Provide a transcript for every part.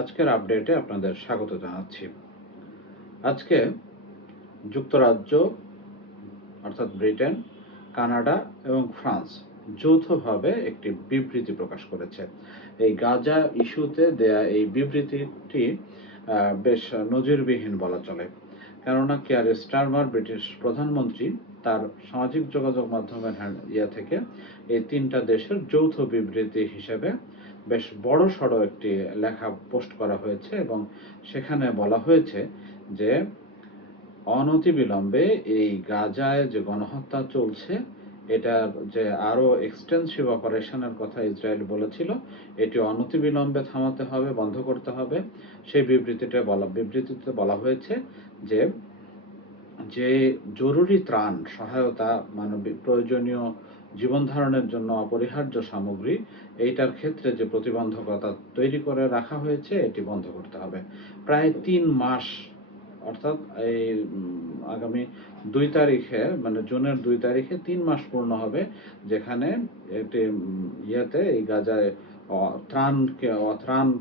আজকের আপডেটে আপনাদের স্বাগত জানাচ্ছি। আজকে যুক্তরাজ্য, অর্থাৎ ব্রিটেন, কানাডা এবং ফ্রান্স যৌথভাবে একটি বিবৃতি প্রকাশ করেছে। এই গাজা ইস্যুতে দেয়া এই বিবৃতিটি বেশ নজিরবিহীন বলা চলে। কেননা কেয়ার স্টারমার, ব্রিটিশ প্রধানমন্ত্রী, তার সামাজিক যোগাযোগ মাধ্যমের ইয়ে থেকে এই তিনটা দেশের যৌথ বিবৃতি হিসেবে বেশ বড় সড়ো একটি লেখা পোস্ট করা হয়েছে এবং সেখানে বলা হয়েছে যে, অনতিবিলম্বে এই গাজায় যে গণহত্যা চলছে, এটার যে আরও এক্সটেন্সিভ অপারেশনের কথা ইসরায়েল বলেছিল, এটি অনতিবিলম্বে থামাতে হবে, বন্ধ করতে হবে। সেই বিবৃতিতে বলা বিবৃতিতে বলা হয়েছে যে যে জরুরি ত্রাণ, সহায়তা মানবিক প্রয়োজনীয় জীবন ধারণের জন্য অপরিহার্য সামগ্রী এইটার ক্ষেত্রে যে প্রতিবন্ধকতা তৈরি করে রাখা হয়েছে এটি বন্ধ করতে হবে। প্রায় তিন মাস অর্থাৎ এই আগামী দুই তারিখে মানে জুনের দুই তারিখে তিন মাস পূর্ণ হবে যেখানে উম, ইয়েতে এই গাজায় ত্রাণকে ত্রাণ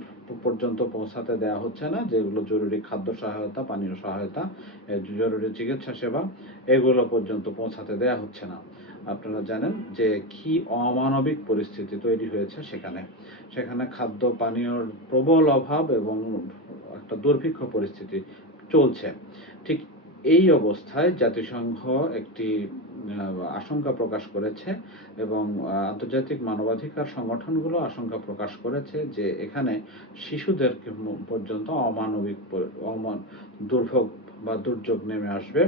পর্যন্ত পৌঁছাতে দেওয়া হচ্ছে না যেগুলো জরুরি খাদ্য সহায়তা পানীয় সহায়তা জরুরি চিকিৎসা সেবা এগুলো পর্যন্ত পৌঁছাতে দেওয়া হচ্ছে না। আপনারা জানেন যে কি অমানবিক পরিস্থিতি তৈরি হয়েছে সেখানে। সেখানে খাদ্য পানীয়র প্রবল অভাব এবং একটা দুর্ভিক্ষ পরিস্থিতি চলছে। ঠিক এই অবস্থায় জাতিসংঘ একটি আশঙ্কা প্রকাশ করেছে এবং আন্তর্জাতিক মানবাধিকার সংগঠনগুলো আশঙ্কা প্রকাশ করেছে যে এখানে শিশুদের পর্যন্ত অমানবিক অমান দুর্ভোগ বা দুর্যোগ নেমে আসবে।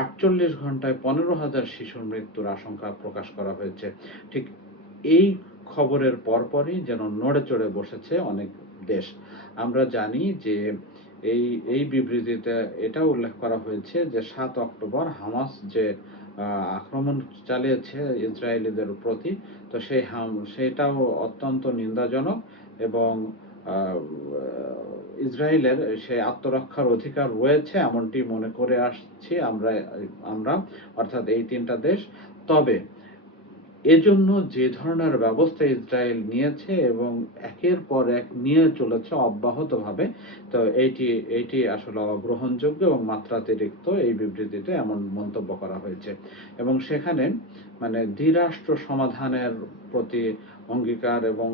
আটচল্লিশ ঘন্টায় পনেরো হাজার শিশুর মৃত্যুর আশঙ্কা প্রকাশ করা হয়েছে। ঠিক এই খবরের পরপরই যেন নড়ে চড়ে বসেছে অনেক দেশ। আমরা জানি যে এই এই বিবৃতিতে এটা উল্লেখ করা হয়েছে যে সাত অক্টোবর হামাস যে আক্রমণ চালিয়েছে ইসরায়েলিদের প্রতি, তো সেই হাম, সেটাও অত্যন্ত নিন্দাজনক এবং ইসরায়েলের সেই আত্মরক্ষার অধিকার রয়েছে, এমনটি মনে করে আসছি আমরা আমরা, অর্থাৎ এই তিনটা দেশ। তবে এজন্য যে ধরনের ব্যবস্থা ইসরায়েল নিয়েছে এবং একের পর এক নিয়ে চলেছে অব্যাহতভাবে, তো এইটি এইটি আসলে অগ্রহণযোগ্য এবং মাত্রাতিরিক্ত এই বিবৃতিতে এমন মন্তব্য করা হয়েছে। এবং সেখানে মানে দ্বিরাষ্ট্র সমাধানের প্রতি অঙ্গীকার এবং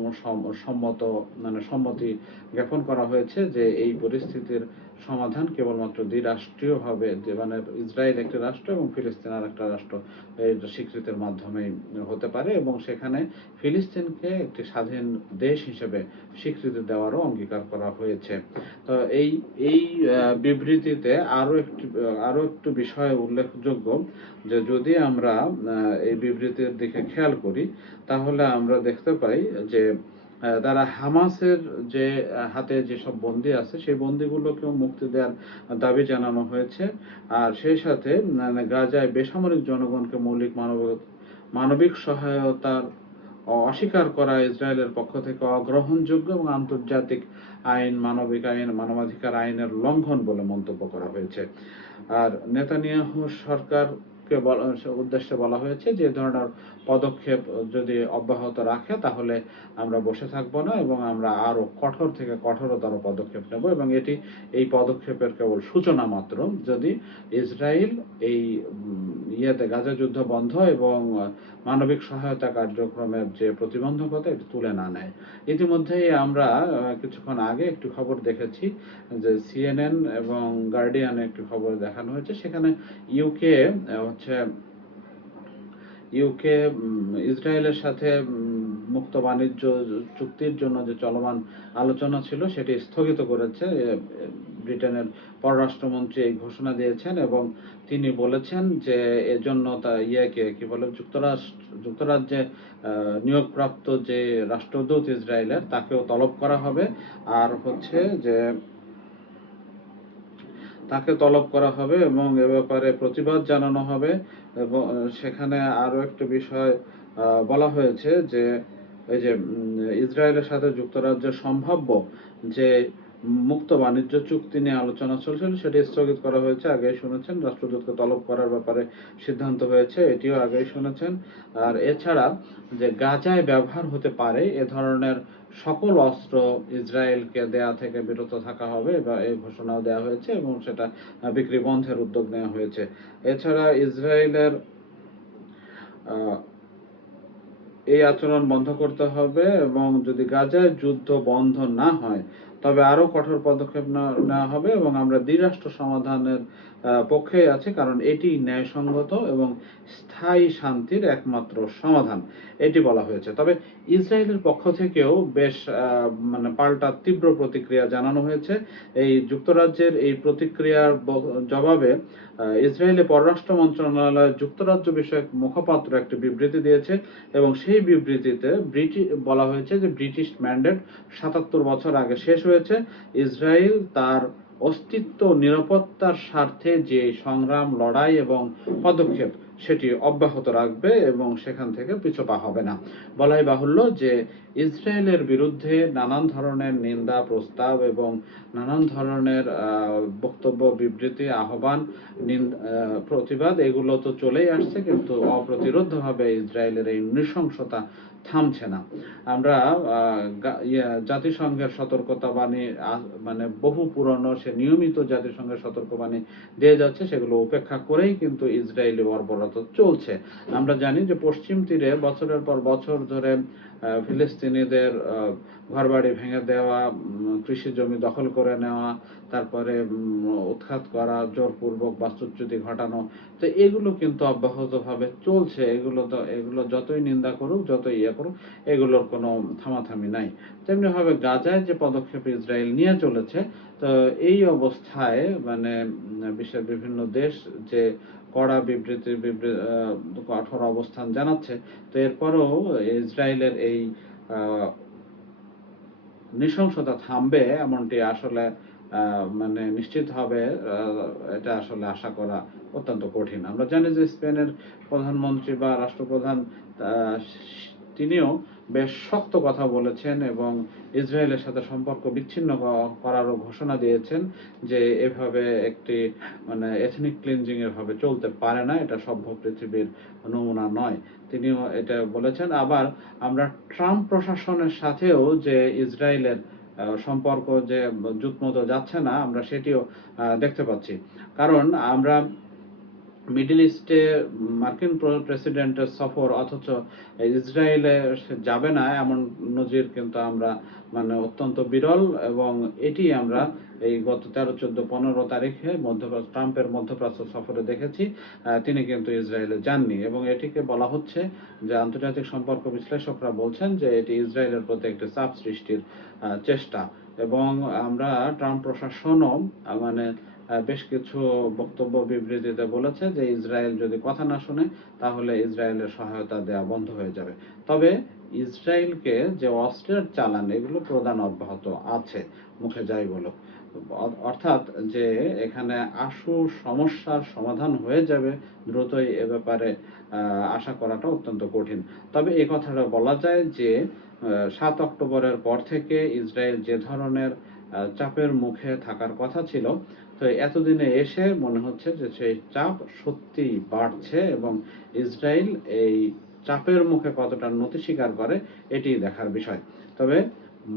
সম্মত মানে সম্মতি জ্ঞাপন করা হয়েছে যে এই পরিস্থিতির সমাধান কেবলমাত্র দ্বিরাষ্ট্রীয়ভাবে যে মানে ইসরায়েল একটি রাষ্ট্র এবং ফিলিস্তিন আর একটা রাষ্ট্র স্বীকৃতির মাধ্যমে হতে পারে এবং সেখানে ফিলিস্তিনকে একটি স্বাধীন দেশ হিসেবে স্বীকৃতি দেওয়ারও অঙ্গীকার করা হয়েছে। তো এই এই বিবৃতিতে আরও একটি আরও একটু বিষয় উল্লেখযোগ্য যে যদি আমরা এই বিবৃতির দিকে খেয়াল করি, তাহলে আমরা দেখতে পাই যে তারা হামাসের যে হাতে যেসব বন্দী আছে, সেই বন্দীগুলোকেও মুক্তি দেওয়ার দাবি জানানো হয়েছে। আর সেই সাথে মানে গাজায় বেসামরিক জনগণকে মৌলিক মানব মানবিক সহায়তার অস্বীকার করা ইসরায়েলের পক্ষ থেকে অগ্রহণযোগ্য এবং আন্তর্জাতিক আইন, মানবিক আইন, মানবাধিকার আইনের লঙ্ঘন বলে মন্তব্য করা হয়েছে। আর নেতানিয়াহু সরকারকে বলা- উদ্দেশ্যে বলা হয়েছে যে ধরনের পদক্ষেপ যদি অব্যাহত রাখে, তাহলে আমরা বসে থাকব না এবং আমরা আরও কঠোর থেকে কঠোরতর পদক্ষেপ নেব এবং এটি, এই পদক্ষেপের কেবল সূচনা মাত্র। যদি ইসরায়েল এই ইয়েতে গাজা যুদ্ধ বন্ধ এবং মানবিক সহায়তা কার্যক্রমের যে প্রতিবন্ধকতা, এটি তুলে না নেয়। ইতিমধ্যেই আমরা কিছুক্ষণ আগে একটি খবর দেখেছি যে সিএনএন এবং গার্ডিয়ানে একটি খবর দেখানো হয়েছে। সেখানে ইউকে হচ্ছে ইউকে ইসরায়েলের সাথে মুক্ত বাণিজ্য চুক্তির জন্য যে চলমান আলোচনা ছিল, সেটি স্থগিত করেছে ব্রিটেনের পররাষ্ট্রমন্ত্রী এই ঘোষণা দিয়েছেন এবং তিনি বলেছেন যে এজন্য তা ইয়েকে, কি বলে, যুক্তরাষ্ট্র, যুক্তরাজ্যে নিয়োগপ্রাপ্ত যে রাষ্ট্রদূত ইসরায়েলের, তাকেও তলব করা হবে। আর হচ্ছে যে তাকে তলব করা হবে এবং এ ব্যাপারে প্রতিবাদ জানানো হবে। এবং সেখানে আরও একটা বিষয় বলা হয়েছে যে, এই যে ইসরায়েলের সাথে যুক্তরাজ্যের সম্ভাব্য যে মুক্ত বাণিজ্য চুক্তি নিয়ে আলোচনা চলছিল, সেটি স্থগিত করা হয়েছে, আগেই শুনেছেন, রাষ্ট্রদূতকে তলব করার ব্যাপারে সিদ্ধান্ত হয়েছে, এটিও আগেই শুনেছেন। আর এছাড়া যে গাজায় ব্যবহার হতে পারে, এ ধরনের সকল অস্ত্র ইসরায়েলকে দেয়া থেকে বিরত থাকা হবে বা এই ঘোষণাও দেওয়া হয়েছে এবং সেটা বিক্রি বন্ধের উদ্যোগ নেওয়া হয়েছে। এছাড়া ইসরায়েলের এই আচরণ বন্ধ করতে হবে এবং যদি গাজায় যুদ্ধ বন্ধ না হয় তবে আরও কঠোর পদক্ষেপ নেওয়া হবে এবং আমরা দ্বিরাষ্ট্র সমাধানের পক্ষে আছে, কারণ এটি ন্যায়সঙ্গত এবং স্থায়ী শান্তির একমাত্র সমাধান, এটি বলা হয়েছে। তবে ইসরায়েলের পক্ষ থেকেও বেশ মানে পাল্টা তীব্র প্রতিক্রিয়া জানানো হয়েছে। এই যুক্তরাজ্যের এই প্রতিক্রিয়ার জবাবে ইসরায়েলের পররাষ্ট্র মন্ত্রণালয় যুক্তরাজ্য বিষয়ক মুখপাত্র একটি বিবৃতি দিয়েছে এবং সেই বিবৃতিতে ব্রিটিশ বলা হয়েছে যে ব্রিটিশ ম্যান্ডেট সাতাত্তর বছর আগে শেষ হয়েছে। ইসরায়েল তার অস্তিত্ব নিরাপত্তার স্বার্থে যে সংগ্রাম, লড়াই এবং পদক্ষেপ, সেটি অব্যাহত রাখবে এবং সেখান থেকে পিছপা হবে না। বলাই বাহুল্য যে ইসরায়েলের বিরুদ্ধে নানান ধরনের নিন্দা, প্রস্তাব এবং নানান ধরনের বক্তব্য, বিবৃতি, আহ্বান প্রতিবাদ, এগুলো তো চলেই আসছে কিন্তু অপ্রতিরোধ্যভাবে ইসরায়েলের এই নৃশংসতা থামছে না। আমরা জাতিসংঘের সতর্কতা বাণী মানে বহু পুরনো সে নিয়মিত জাতিসংঘের সতর্কবাণী দিয়ে যাচ্ছে, সেগুলো উপেক্ষা করেই কিন্তু ইসরায়েলি বর্বরতা চলছে। আমরা জানি যে পশ্চিম তীরে বছরের পর বছর ধরে ফিলিস্তিনিদের ঘরবাড়ি ভেঙে দেওয়া কৃষি জমি দখল করে নেওয়া, তারপরে উৎখাত করা, জোরপূর্বক বাস্তুচ্যুতি ঘটানো, তো এগুলো কিন্তু অব্যাহতভাবে চলছে। এগুলো তো, এগুলো যতই নিন্দা করুক, যতই ইয়ে করুক, এগুলোর কোনো থামাথামি নাই। তেমনি ভাবে গাজায় যে পদক্ষেপ ইসরায়েল নিয়ে চলেছে, তো এই অবস্থায় মানে বিশ্বের বিভিন্ন দেশ যে কড়া বিবৃতি কঠোর অবস্থান জানাচ্ছে। তো এরপরেও ইসরায়েলের এই নৃশংসতা থামবে এমনটি আসলে মানে নিশ্চিত হবে এটা আসলে আশা করা অত্যন্ত কঠিন। আমরা জানি যে স্পেনের প্রধানমন্ত্রী বা রাষ্ট্রপ্রধান তিনিও বেশ শক্ত কথা বলেছেন এবং ইসরায়েলের সাথে সম্পর্ক বিচ্ছিন্ন করারও ঘোষণা দিয়েছেন যে এভাবে একটি মানে এথনিক ক্লিনজিং এভাবে চলতে পারে না, এটা সভ্য পৃথিবীর নমুনা নয়। তিনিও এটা বলেছেন। আবার আমরা ট্রাম্প প্রশাসনের সাথেও যে ইসরায়েলের সম্পর্ক যে জুতমতো যাচ্ছে না, আমরা সেটিও দেখতে পাচ্ছি। কারণ আমরা মিডল ইস্টে মার্কিন প্রেসিডেন্টের সফর, অথচ ইসরায়েলে যাবে না, এমন নজির কিন্তু আমরা মানে অত্যন্ত বিরল এবং এটি আমরা এই গত তেরো, চোদ্দ, পনেরো তারিখে মধ্যপ্রাচ্য, ট্রাম্পের মধ্যপ্রাচ্য সফরে দেখেছি তিনি কিন্তু ইসরায়েলে যাননি এবং এটিকে বলা হচ্ছে যে আন্তর্জাতিক সম্পর্ক বিশ্লেষকরা বলছেন যে এটি ইসরায়েলের প্রতি একটি চাপ সৃষ্টির চেষ্টা এবং আমরা ট্রাম্প প্রশাসনও মানে বেশ কিছু বক্তব্য বিবৃতিতে বলেছে যে ইসরায়েল যদি কথা না শুনে, তাহলে ইসরায়েলের সহায়তা দেওয়া বন্ধ হয়ে যাবে। তবে ইসরায়েলকে যে অস্ত্রের চালান, এগুলো প্রদান অব্যাহত আছে, মুখে যাই বলো অর্থাৎ যে এখানে আশু সমস্যার সমাধান হয়ে যাবে, দ্রুতই এ ব্যাপারে আশা করাটা অত্যন্ত কঠিন। তবে এই কথাটা বলা যায় যে সাত অক্টোবরের পর থেকে ইসরায়েল যে ধরনের চাপের মুখে থাকার কথা ছিল তো এতদিনে এসে মনে হচ্ছে যে সেই চাপ সত্যি বাড়ছে এবং ইসরায়েল এই চাপের মুখে কতটা নতি স্বীকার করে এটি দেখার বিষয়। তবে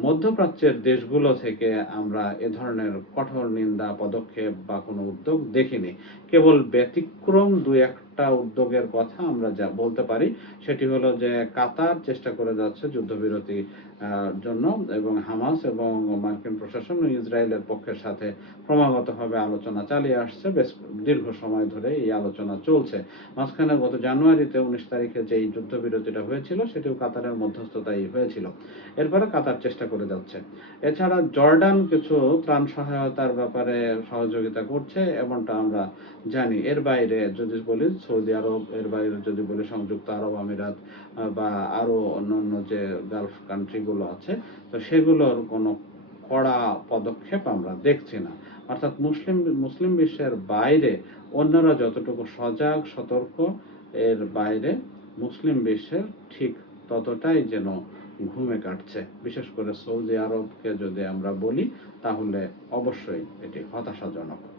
মধ্যপ্রাচ্যের দেশগুলো থেকে আমরা এ ধরনের কঠোর নিন্দা, পদক্ষেপ বা কোনো উদ্যোগ দেখিনি। কেবল ব্যতিক্রম দুই একটা উদ্যোগের কথা আমরা যা বলতে পারি, সেটি হলো যে কাতার চেষ্টা করে যাচ্ছে যুদ্ধবিরতি জন্য এবং হামাস এবং মার্কিন প্রশাসন ইসরায়েলের পক্ষের সাথে ক্রমাগতভাবে আলোচনা চালিয়ে আসছে। বেশ দীর্ঘ সময় ধরে এই আলোচনা চলছে। মাঝখানে গত জানুয়ারিতে উনিশ তারিখে যেই যুদ্ধবিরতিটা হয়েছিল, সেটিও কাতারের মধ্যস্থতাই হয়েছিল। এরপরে কাতার চেষ্টা করে যাচ্ছে। এছাড়া জর্ডান কিছু ত্রাণ সহায়তার ব্যাপারে সহযোগিতা করছে, এমনটা আমরা জানি। এর বাইরে যদি বলি সৌদি আরব, এর বাইরে যদি বলি সংযুক্ত আরব আমিরাত বা আরও অন্যান্য যে গালফ কান্ট্রিগুলো আছে, তো সেগুলোর কোনো কড়া পদক্ষেপ আমরা দেখছি না। অর্থাৎ মুসলিম মুসলিম বিশ্বের বাইরে অন্যরা যতটুকু সজাগ, সতর্ক, এর বাইরে মুসলিম বিশ্বের ঠিক ততটাই যেন ঘুমে কাটছে। বিশেষ করে সৌদি আরবকে যদি আমরা বলি, তাহলে অবশ্যই এটি হতাশাজনক।